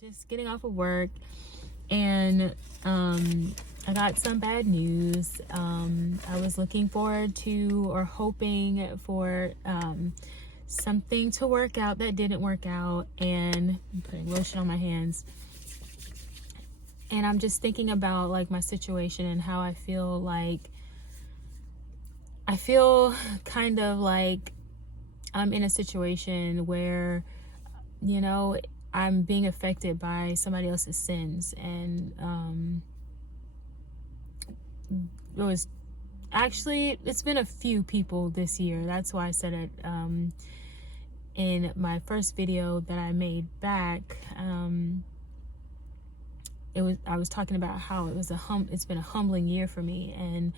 Just getting off of work, and I got some bad news. I was looking forward to or hoping for something to work out that didn't work out, and I'm putting lotion on my hands. And I'm just thinking about like my situation and how I feel kind of like I'm in a situation where, you know, I'm being affected by somebody else's sins. And it's been a few people this year. That's why I said it in my first video that I made back. I was talking about how it's been a humbling year for me, and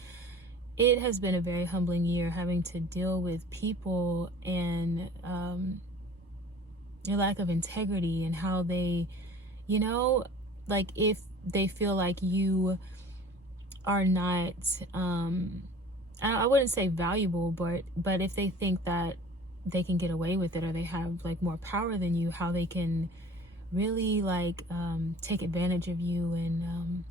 it has been a very humbling year having to deal with people and your lack of integrity, and how they, you know, like if they feel like you are not, I wouldn't say valuable, but if they think that they can get away with it, or they have like more power than you, how they can really like take advantage of you and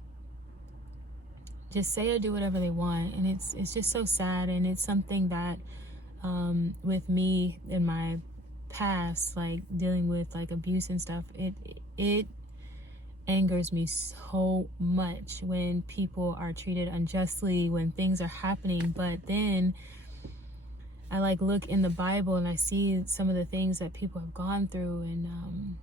just say or do whatever they want. And it's just so sad, and it's something that with me in my past, like dealing with like abuse and stuff, it angers me so much when people are treated unjustly, when things are happening. But then I like look in the Bible and I see some of the things that people have gone through, and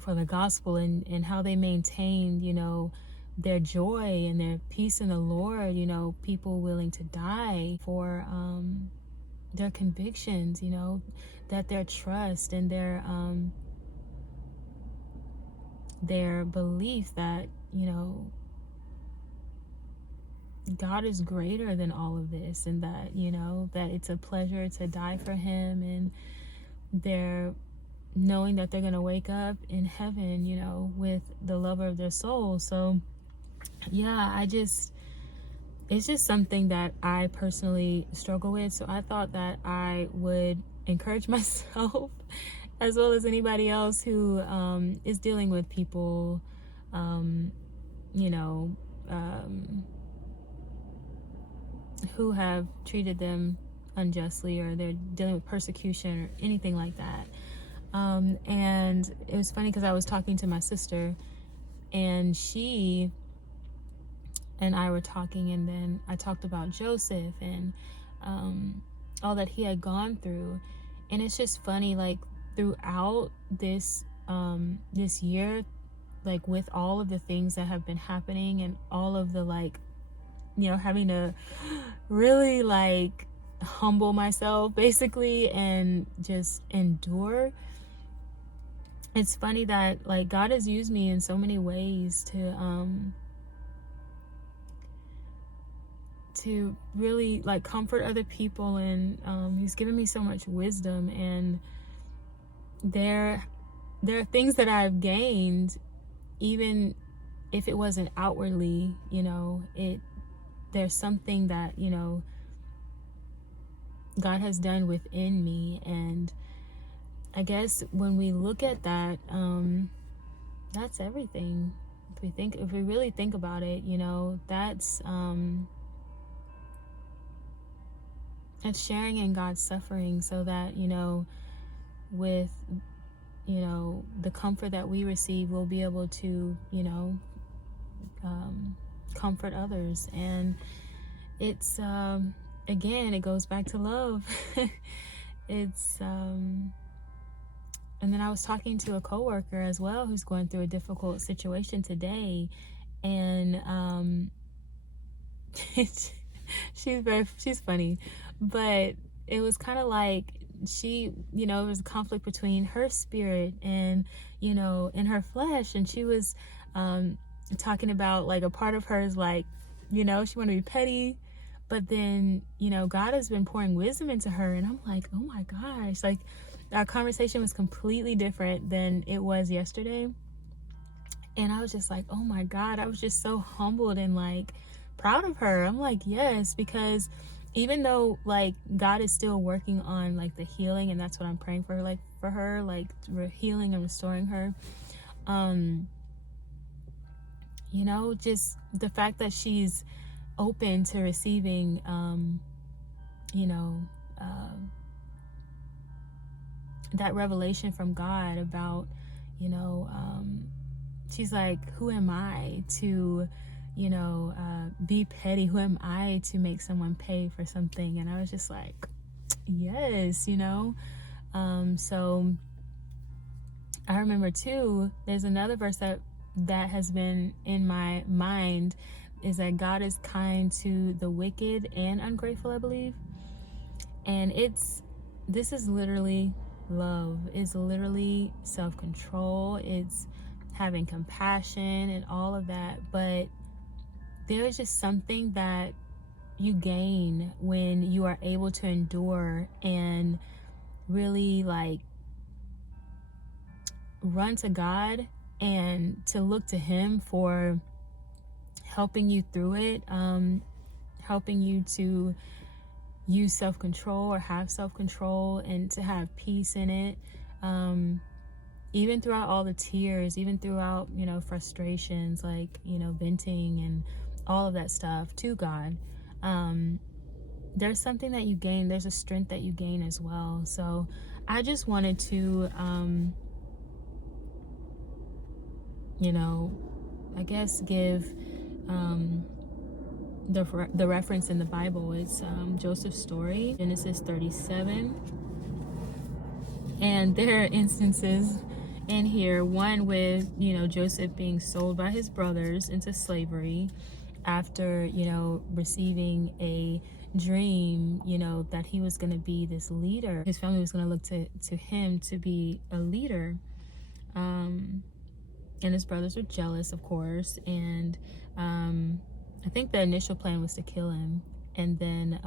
for the gospel, and how they maintained, you know, their joy and their peace in the Lord, you know, people willing to die for their convictions, you know, that their trust and their belief that, you know, God is greater than all of this, and that, you know, that it's a pleasure to die for him, and they're knowing that they're going to wake up in heaven, you know, with the lover of their soul. So yeah, it's just something that I personally struggle with. So I thought that I would encourage myself as well as anybody else who is dealing with people, you know, who have treated them unjustly, or they're dealing with persecution or anything like that. And it was funny because I was talking to my sister, and she and I were talking, and then I talked about Joseph and all that he had gone through. And it's just funny, like throughout this this year, like with all of the things that have been happening, and all of the, like, you know, having to really like humble myself basically and just endure. It's funny that like God has used me in so many ways to really like comfort other people, and he's given me so much wisdom. And there are things that I've gained, even if it wasn't outwardly, you know, there's something that, you know, God has done within me. And I guess when we look at that, that's everything. If we really think about it, you know, that's sharing in God's suffering, so that, you know, with, you know, the comfort that we receive, we'll be able to, you know, comfort others. And it's again, it goes back to love. It's and then I was talking to a coworker as well who's going through a difficult situation today, and she's funny, but it was kind of like she, you know, it was a conflict between her spirit and, you know, in her flesh. And she was talking about like a part of her is like, you know, she wanted to be petty, but then, you know, God has been pouring wisdom into her. And I'm like, oh my gosh, like our conversation was completely different than it was yesterday. And I was just like, oh my God, I was just so humbled and like proud of her. I'm like, yes, because even though like God is still working on like the healing, and that's what I'm praying for, like for her, like healing and restoring her. You know, just the fact that she's open to receiving, you know, that revelation from God about, you know, she's like, who am I to, you know, be petty? Who am I to make someone pay for something? And I was just like, yes, you know. So I remember too, there's another verse that has been in my mind, is that God is kind to the wicked and ungrateful, I believe. And this is literally love. It's literally self-control. It's having compassion and all of that. But there's just something that you gain when you are able to endure and really like run to God and to look to Him for helping you through it, helping you to use self-control or have self-control and to have peace in it, even throughout all the tears, even throughout, you know, frustrations, like, you know, venting and all of that stuff to God. There's something that you gain. There's a strength that you gain as well. So I just wanted to, you know, I guess give the reference in the Bible. It's Joseph's story, Genesis 37. And there are instances in here, one with, you know, Joseph being sold by his brothers into slavery after, you know, receiving a dream, you know, that he was going to be this leader. His family was going to look to him to be a leader. And his brothers were jealous, of course. And I think the initial plan was to kill him. And then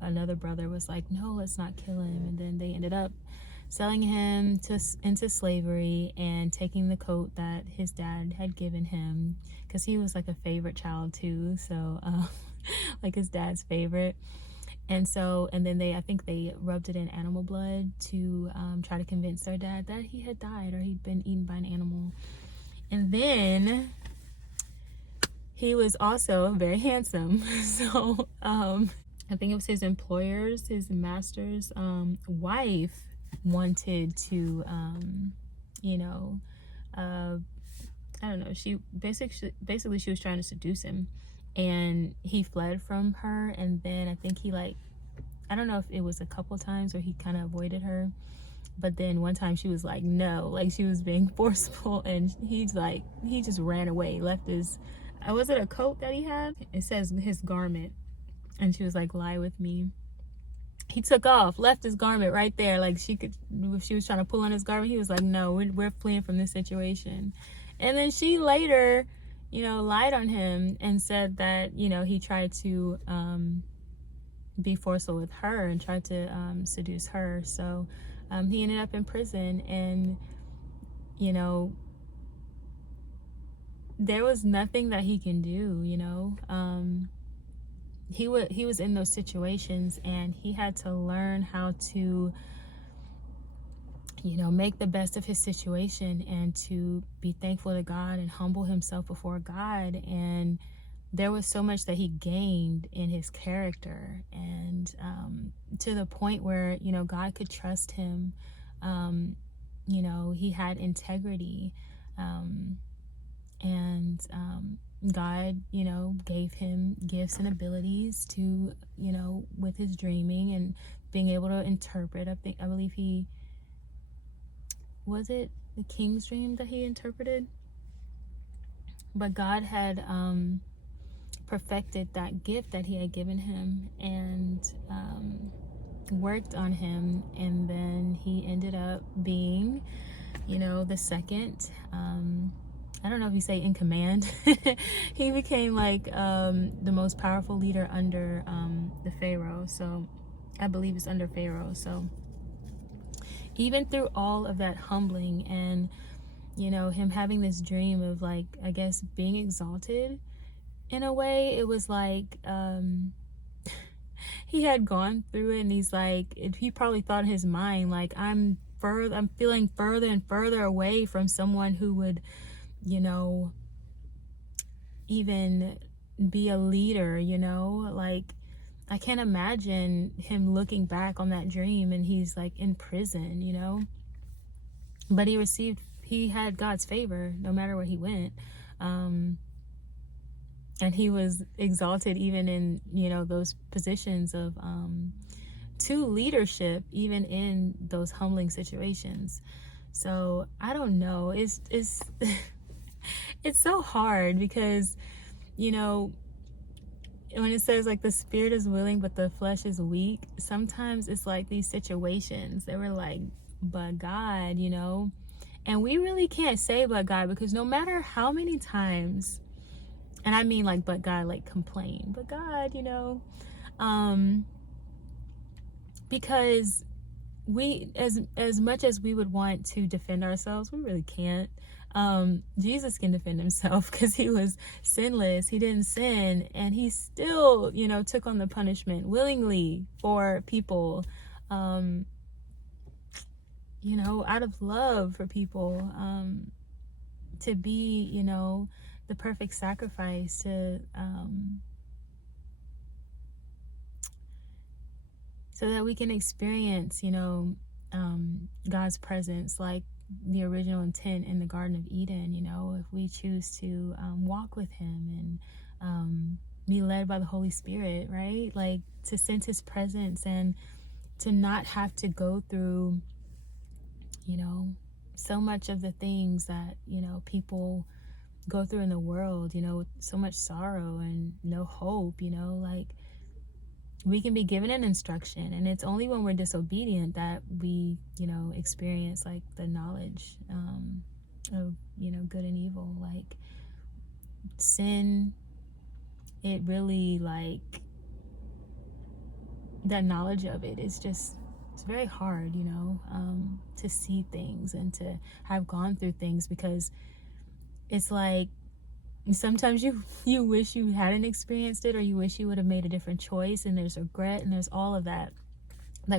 another brother was like, no, let's not kill him. And then they ended up selling him into slavery and taking the coat that his dad had given him, because he was like a favorite child too. So like his dad's favorite. And so, and then I think they rubbed it in animal blood to try to convince their dad that he had died or he'd been eaten by an animal. And then he was also very handsome. So I think it was his employer's, his master's wife wanted to, you know, I don't know, she basically she was trying to seduce him, and he fled from her. And then I think he, like, I don't know if it was a couple times where he kind of avoided her, but then one time she was like, no, like she was being forceful, and he just ran away, left his, was it a coat that he had? It says his garment. And she was like, lie with me. He took off, left his garment right there. Like if she was trying to pull on his garment, he was like, no, we're fleeing from this situation. And then she later, you know, lied on him and said that, you know, he tried to be forceful with her and tried to seduce her. So he ended up in prison. And, you know, there was nothing that he can do, you know. He was in those situations, and he had to learn how to, you know, make the best of his situation and to be thankful to God and humble himself before God. And there was so much that he gained in his character, and to the point where, you know, God could trust him. You know, he had integrity, and God, you know, gave him gifts and abilities to, you know, with his dreaming and being able to interpret. I believe was it the king's dream that he interpreted? But God had perfected that gift that he had given him, and worked on him. And then he ended up being, you know, the second, I don't know if you say in command. He became like the most powerful leader under the Pharaoh. So I believe it's under Pharaoh. So even through all of that humbling and, you know, him having this dream of, like, I guess being exalted in a way, it was like he had gone through it, and he's like, he probably thought in his mind, like, I'm feeling further and further away from someone who would, you know, even be a leader, you know, like, I can't imagine him looking back on that dream and he's like in prison, you know. But he had God's favor no matter where he went. And he was exalted even in, you know, those positions of to leadership, even in those humbling situations. So I don't know, it's it's so hard because, you know, when it says like the spirit is willing but the flesh is weak, sometimes it's like these situations they were like, but God, you know. And we really can't say but God, because no matter how many times, and I mean like but God, like complain, but God, you know, because we, as much as we would want to defend ourselves, we really can't. Jesus can defend himself because he was sinless, he didn't sin, and he still, you know, took on the punishment willingly for people, you know, out of love for people, to be, you know, the perfect sacrifice to so that we can experience, you know, God's presence like the original intent in the Garden of Eden. You know, if we choose to walk with him and be led by the Holy Spirit, right? Like to sense his presence and to not have to go through, you know, so much of the things that, you know, people go through in the world, you know, with so much sorrow and no hope, you know, like we can be given an instruction, and it's only when we're disobedient that we, you know, experience like the knowledge of, you know, good and evil. Like sin, it really, like, that knowledge of it is just, it's very hard, you know, to see things and to have gone through things, because it's like sometimes you wish you hadn't experienced it, or you wish you would have made a different choice, and there's regret and there's all of that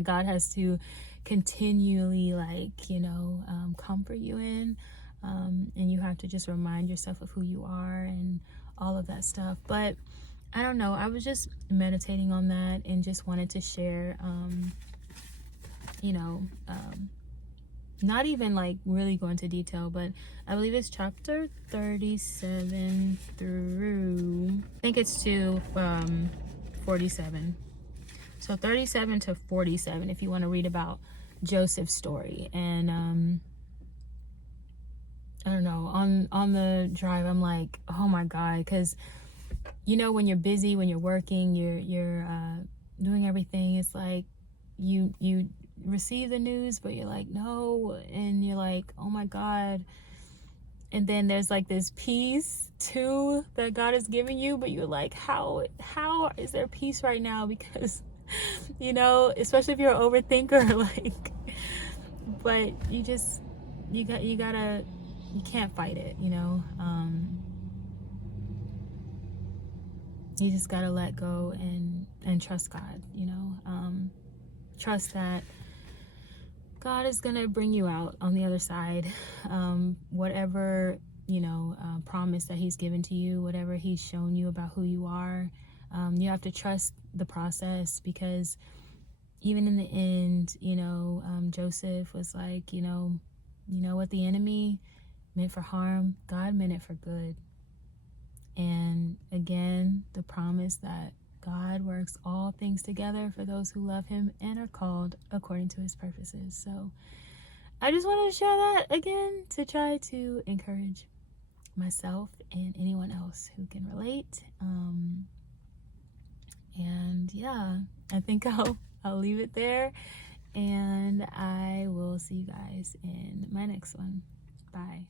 God has to continually, like, you know, comfort you in, and you have to just remind yourself of who you are and all of that stuff. But I don't know, I was just meditating on that and just wanted to share, you know, not even like really go into detail, but I believe it's chapter 37 through, I think it's to 47. So 37 to 47, if you want to read about Joseph's story. And I don't know, on the drive, I'm like, oh my God, because, you know, when you're busy, when you're working, you're doing everything, it's like you receive the news, but you're like, no, and you're like, oh my God. And then there's like this peace too that God is giving you, but you're like, how is there peace right now? Because, you know, especially if you're an overthinker, like, but you can't fight it, you know. You just gotta let go and trust God, you know. Trust that God is gonna bring you out on the other side. Whatever, you know, promise that he's given to you, whatever he's shown you about who you are, you have to trust the process, because even in the end, you know, Joseph was like, you know what the enemy meant for harm, God meant it for good. And again, the promise that God works all things together for those who love him and are called according to his purposes. So I just wanted to share that again to try to encourage myself and anyone else who can relate. And yeah, I think I'll leave it there, and I will see you guys in my next one. Bye.